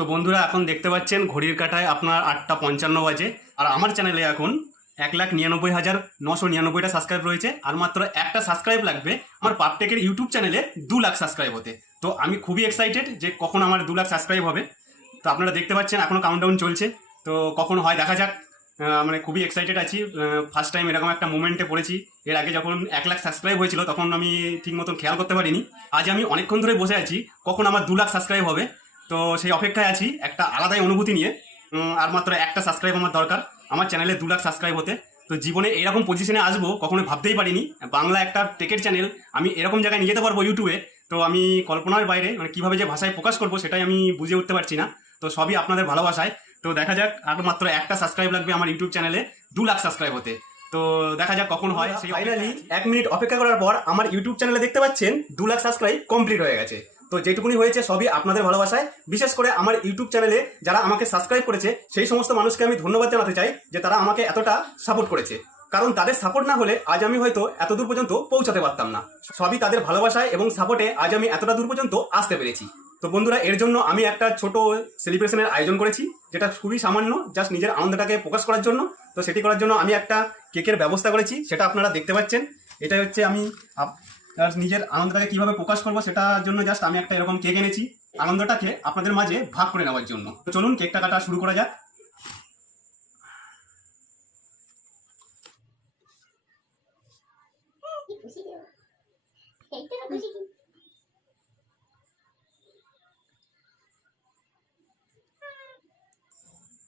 তো বন্ধুরা এখন দেখতে পাচ্ছেন ঘড়ির কাঁটায় আপনার 8:55 বাজে। আর আমার চ্যানেলে এখন 1,99,999টা সাবস্ক্রাইব রয়েছে। আর মাত্র একটা সাবস্ক্রাইব লাগবে আমার পাপটেকের ইউটিউব চ্যানেলে 2 লাখ সাবস্ক্রাইব হতে। তো আমি খুবই এক্সাইটেড যে কখন আমার 2 লাখ সাবস্ক্রাইব হবে। তো আপনারা দেখতে পাচ্ছেন এখনও কাউন্টডাউন চলছে। তো কখন হয় দেখা যাক। মানে খুবই এক্সাইটেড আছি। ফার্স্ট টাইম এরকম একটা মোমেন্টে পড়েছি। এর আগে যখন 1 লাখ সাবস্ক্রাইব হয়েছিল তখন আমি ঠিক মতন খেয়াল করতে পারিনি। আজ আমি অনেকক্ষণ ধরে বসে আছি কখন আমার 2 লাখ সাবস্ক্রাইব হবে। তো সেই অপেক্ষায় আছি একটা আলাদাই অনুভূতি নিয়ে। আর মাত্র একটা সাবস্ক্রাইব আমার দরকার আমার চ্যানেলে 2 লাখ সাবস্ক্রাইব হতে। তো জীবনে এরকম পজিশনে আসবো কখনো ভাবতেই পারিনি। বাংলা একটা টেকের চ্যানেল আমি এরকম জায়গায় নিয়ে যেতে পারবো ইউটিউবে। তো আমি কল্পনার বাইরে, মানে কীভাবে যে ভাষায় প্রকাশ করবো সেটাই আমি বুঝে উঠতে পারছি না। তো সবই আপনাদের ভালোবাসায়। তো দেখা যাক আর মাত্র একটা সাবস্ক্রাইব লাগবে আমার ইউটিউব চ্যানেলে 2 লাখ সাবস্ক্রাইব হতে। তো দেখা যাক কখন হয়। সেই ফাইনালি 1 মিনিট অপেক্ষা করার পর আমার ইউটিউব চ্যানেলে দেখতে পাচ্ছেন 2 লাখ সাবস্ক্রাইব কমপ্লিট হয়ে গেছে। তো যেটুকুনি হয়েছে সবই আপনাদের ভালোবাসায়। বিশেষ করে আমার ইউটিউব চ্যানেলে যারা আমাকে সাবস্ক্রাইব করেছে সেই সমস্ত মানুষকে আমি ধন্যবাদ জানাতে চাই যে তারা আমাকে এতটা সাপোর্ট করেছে। কারণ তাদের সাপোর্ট না হলে আজ আমি হয়তো এত দূর পর্যন্ত পৌঁছাতে পারতাম না। সবই তাদের ভালোবাসায় এবং সাপোর্টে আজ আমি এতটা দূর পর্যন্ত আসতে পেরেছি। তো বন্ধুরা, এর জন্য আমি একটা ছোট সেলিব্রেশনের আয়োজন করেছি, যেটা খুবই সামান্য, জাস্ট নিজের আনন্দটাকে প্রকাশ করার জন্য। তো সেটি করার জন্য আমি একটা কেকের ব্যবস্থা করেছি, সেটা আপনারা দেখতে পাচ্ছেন। এটা হচ্ছে আমি নিজের আনন্দটাকে কিভাবে প্রকাশ করবো সেটার জন্য জাস্ট আমি একটা এরকম কেক এনেছি, আনন্দটাকে আপনাদের মাঝে ভাগ করে নেওয়ার জন্য। তো চলুন কেকটা কাটা শুরু করা যাক।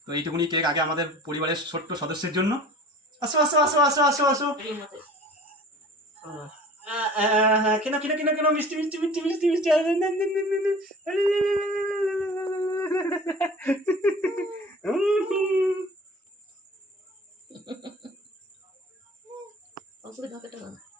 তো এইটুকুনি কেক আগে আমাদের পরিবারের ছোট্ট সদস্যের জন্য। আসো আসো আসো আসো আসো আসো। কেন কেন কেন কেন মিষ্টি মিষ্টি মিষ্টি মিষ্টি মিষ্টি। অসুবিধা হবে না।